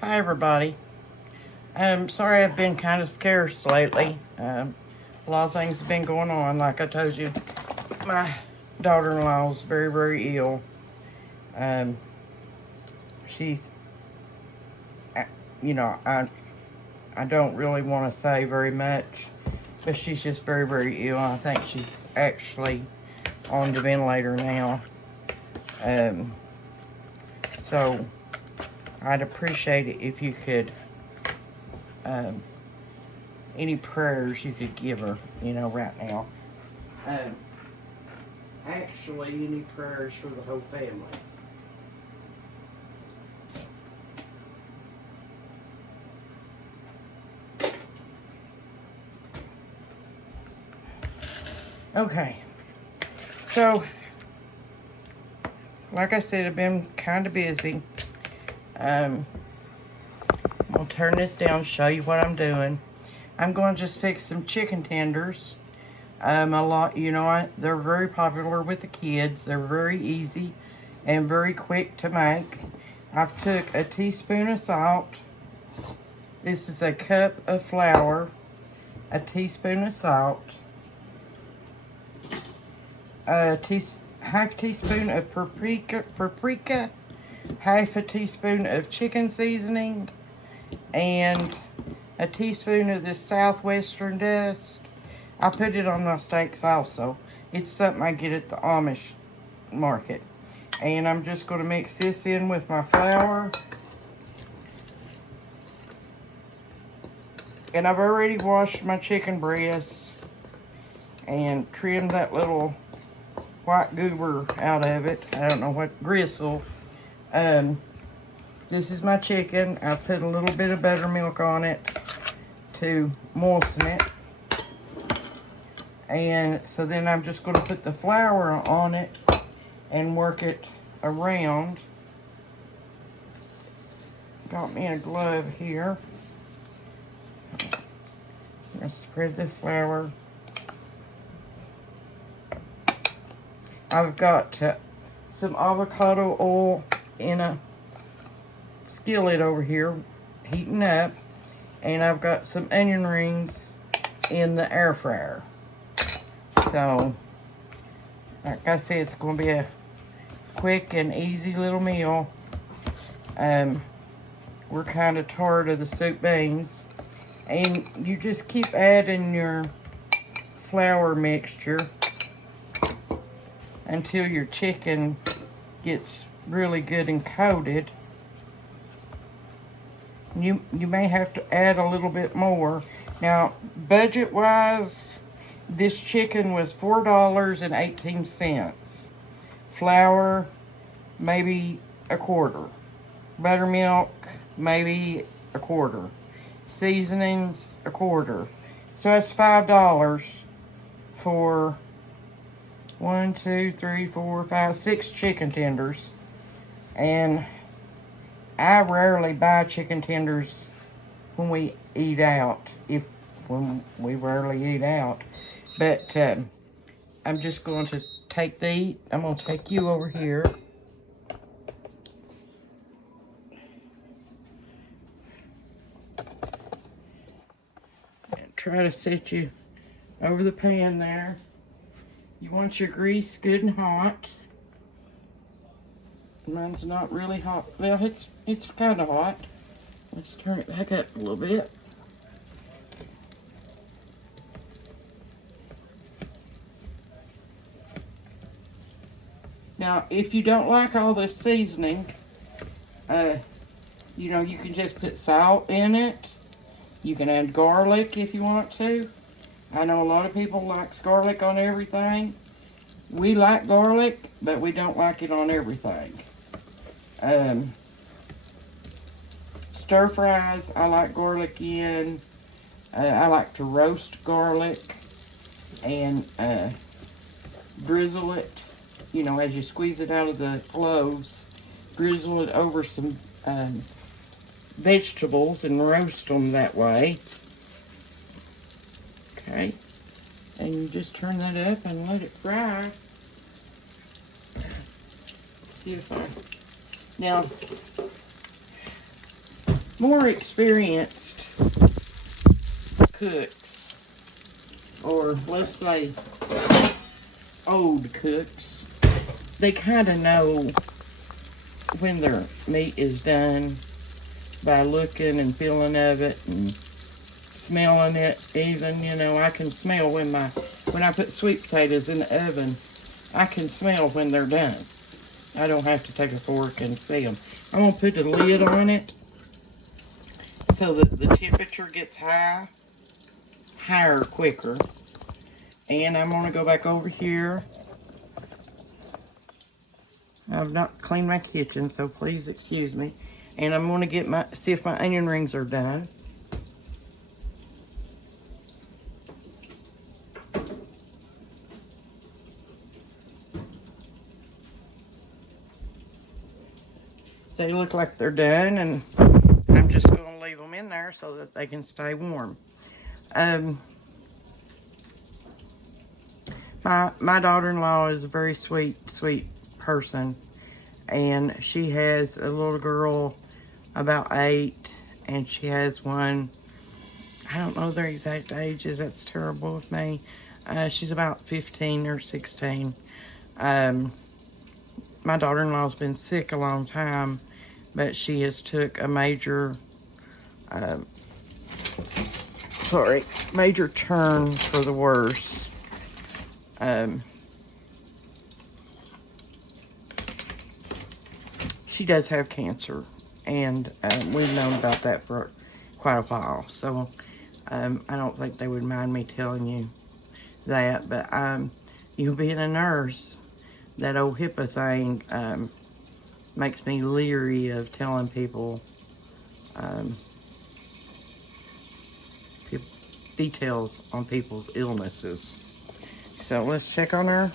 Hi everybody. Sorry I've been kind of scarce lately. A lot of things have been going on. Like I told you, my daughter-in-law is very, very ill. Um, she's, you know, I don't really want to say very much, but she's just very, very ill. I think she's actually on the ventilator now. Um, so I'd appreciate it if you could, um, any prayers you could give her, right now. Um, Actually, any prayers for the whole family. Okay, so like I said, I've been kind of busy. I'm gonna turn this down, show you what I'm doing. I'm going to just fix some chicken tenders. A lot, they're very popular with the kids. They're very easy and very quick to make. I've took a teaspoon of salt. This is a cup of flour, a teaspoon of salt, half teaspoon of paprika, half a teaspoon of chicken seasoning, and a teaspoon of this southwestern dust. I put it on my steaks also. It's something I get at the Amish market. And I'm just going to mix this in with my flour. And I've already washed my chicken breast and trimmed that little white goober out of it. I don't know what, gristle. This is my chicken. I put a little bit of buttermilk on it to moisten it. And so then I'm just going to put the flour on it and work it around. Got me a glove here. I'm going to spread the flour. I've got some avocado oil in a skillet over here heating up. And I've got some onion rings in the air fryer. So, like I said, it's going to be a quick and easy little meal. We're kind of tired of the soup beans. And you just keep adding your flour mixture until your chicken gets really good and coated. You may have to add a little bit more. Now, budget-wise, this chicken was $4.18. Flour, maybe a quarter. Buttermilk, maybe a quarter. Seasonings, a quarter. So that's $5 for 6 chicken tenders. And I rarely buy chicken tenders when we eat out, when we rarely eat out. But I'm just going to I'm going to take you over here. And try to set you over the pan there. You want your grease good and hot. Mine's not really hot. Well, it's kind of hot. Let's turn it back up a little bit. Now, if you don't like all this seasoning, you can just put salt in it. You can add garlic if you want to. I know a lot of people like garlic on everything. We like garlic, but we don't like it on everything. Stir fries, I like garlic in. I like to roast garlic and drizzle it, as you squeeze it out of the cloves, drizzle it over some vegetables and roast them that way. Okay, and you just turn that up and let it fry. See if now more experienced cooks, or let's say old cooks, they kind of know when their meat is done by looking and feeling of it and smelling it. Even, you know, I can smell when I put sweet potatoes in the oven, I can smell when they're done. I don't have to take a fork and see them. I'm going to put a lid on it so that the temperature gets higher quicker. And I'm going to go back over here. I've not cleaned my kitchen, so please excuse me. And I'm going to see if my onion rings are done. They look like they're done, and I'm just going to leave them in there so that they can stay warm. My daughter-in-law is a very sweet person, and she has a little girl about 8, and she has one, I don't know their exact ages, that's terrible of me. She's about 15 or 16. My daughter-in-law's been sick a long time, but she has took a major turn for the worse. She does have cancer, and we've known about that for quite a while, so I don't think they would mind me telling you that. But you being a nurse, that old HIPAA thing makes me leery of telling people details on people's illnesses. So let's check on her.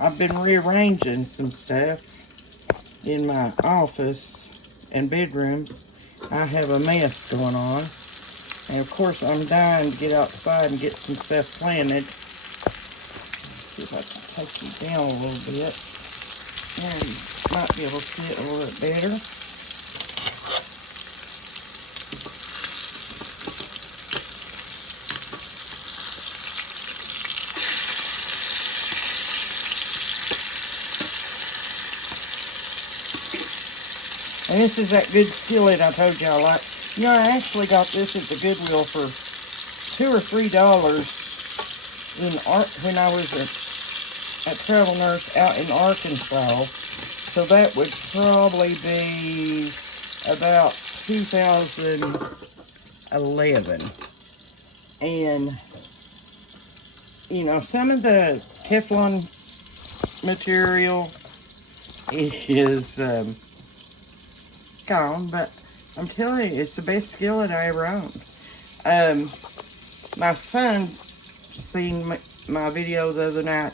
I've been rearranging some stuff in my office and bedrooms. I have a mess going on. And of course I'm dying to get outside and get some stuff planted. Let's see if I can take you down a little bit. And might be able to see it a little bit better. And this is that good skillet I told you I like. You know, I actually got this at the Goodwill for $2 or $3 when I was a travel nurse out in Arkansas. So that would probably be about 2011. And, you know, some of the Teflon material is gone, but I'm telling you, it's the best skillet I ever owned. My son seen my video the other night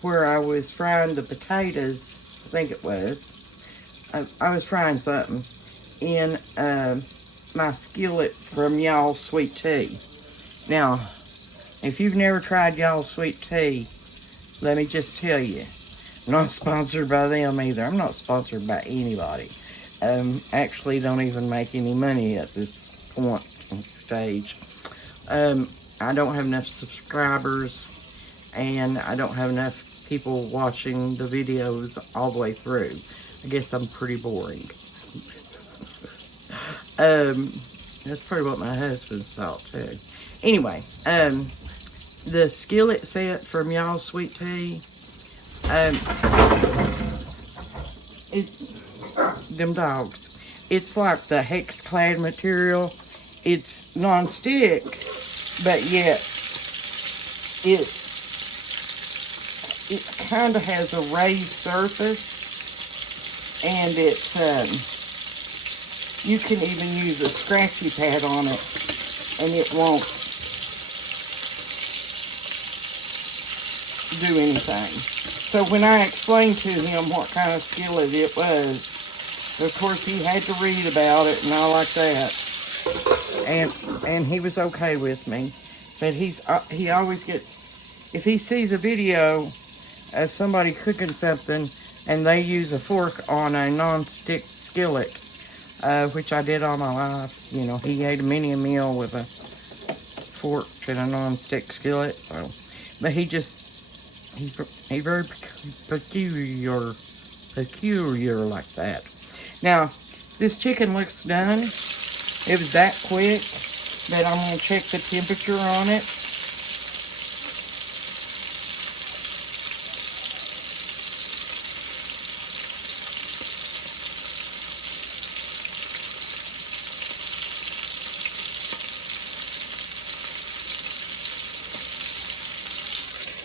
where I was frying the potatoes, I think it was. I was frying something in my skillet from Y'all's Sweet Tea. Now, if you've never tried Y'all's Sweet Tea, let me just tell you, I'm not sponsored by them either. I'm not sponsored by anybody. Actually don't even make any money at this point and stage. I don't have enough subscribers, and I don't have enough people watching the videos all the way through. I guess I'm pretty boring. That's probably what my husband thought too. Anyway, the skillet set from Y'all's Sweet Tea, them dogs, it's like the hex clad material. It's non-stick, but yet it kind of has a raised surface, and it you can even use a scratchy pad on it and it won't do anything. So when I explained to him what kind of skillet it was, of course he had to read about it and all like that, and he was okay with me. But he always gets, if he sees a video of somebody cooking something and they use a fork on a non-stick skillet, which I did all my life. You know, he ate a mini meal with a fork and a non-stick skillet. So, but he's very peculiar like that. Now, this chicken looks done. It was that quick, but I'm gonna check the temperature on it.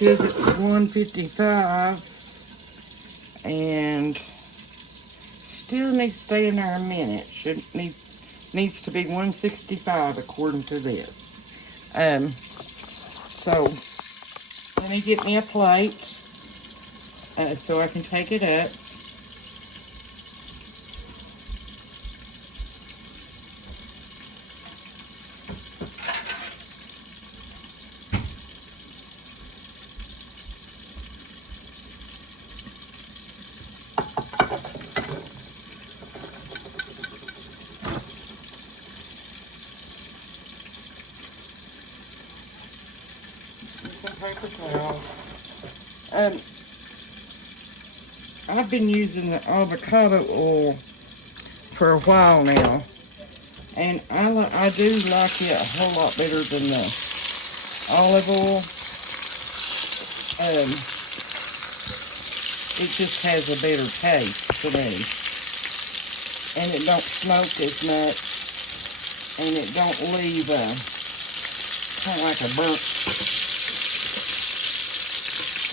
Says it's 155 and still needs to stay in there a minute. Needs to be 165 according to this. So let me get me a plate so I can take it up. Some paper towels. I've been using the avocado oil for a while now, and I do like it a whole lot better than the olive oil. It just has a better taste to me, and it don't smoke as much, and it don't leave kind of like a burnt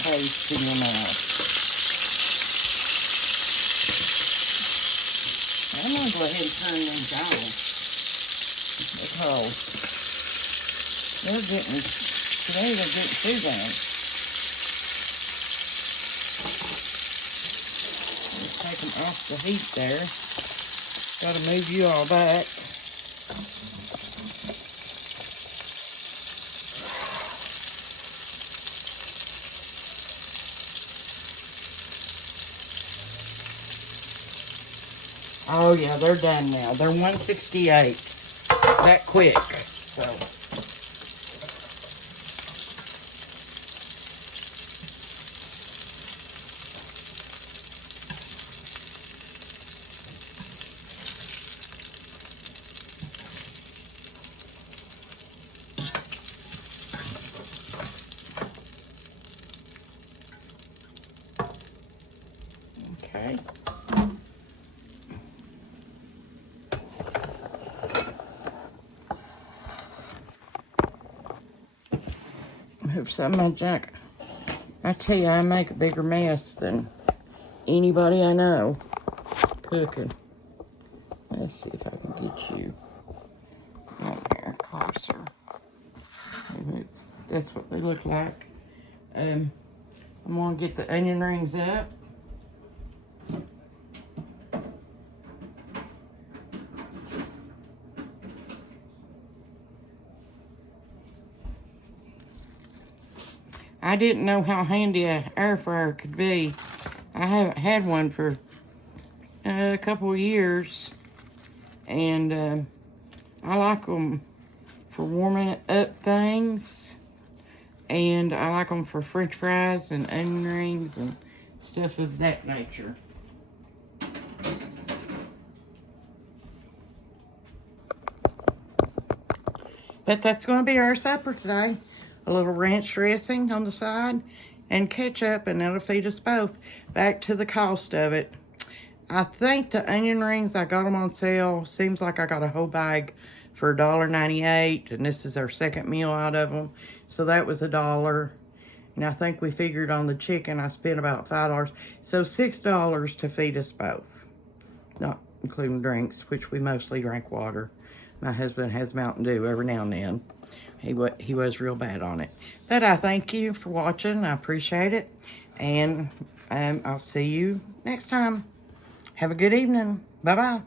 taste in your mouth. I'm gonna go ahead and turn these off because they're getting too bad. Let's take them off the heat there. Gotta move you all back. Oh yeah, they're done now. They're 168. That quick. So okay. Move some of my junk. I tell you, I make a bigger mess than anybody I know cooking. Let's see if I can get you out there closer. That's what they look like. I'm gonna get the onion rings up. I didn't know how handy an air fryer could be. I haven't had one for a couple of years, and I like them for warming up things, and I like them for french fries and onion rings and stuff of that nature. But that's going to be our supper today. A little ranch dressing on the side and ketchup, and it'll feed us both. Back to the cost of it. I think the onion rings, I got them on sale. Seems like I got a whole bag for $1.98, and this is our second meal out of them. So that was $1. And I think we figured on the chicken, I spent about $5. So $6 to feed us both. Not including drinks, which we mostly drank water. My husband has Mountain Dew every now and then. He was real bad on it. But I thank you for watching. I appreciate it. And I'll see you next time. Have a good evening. Bye-bye.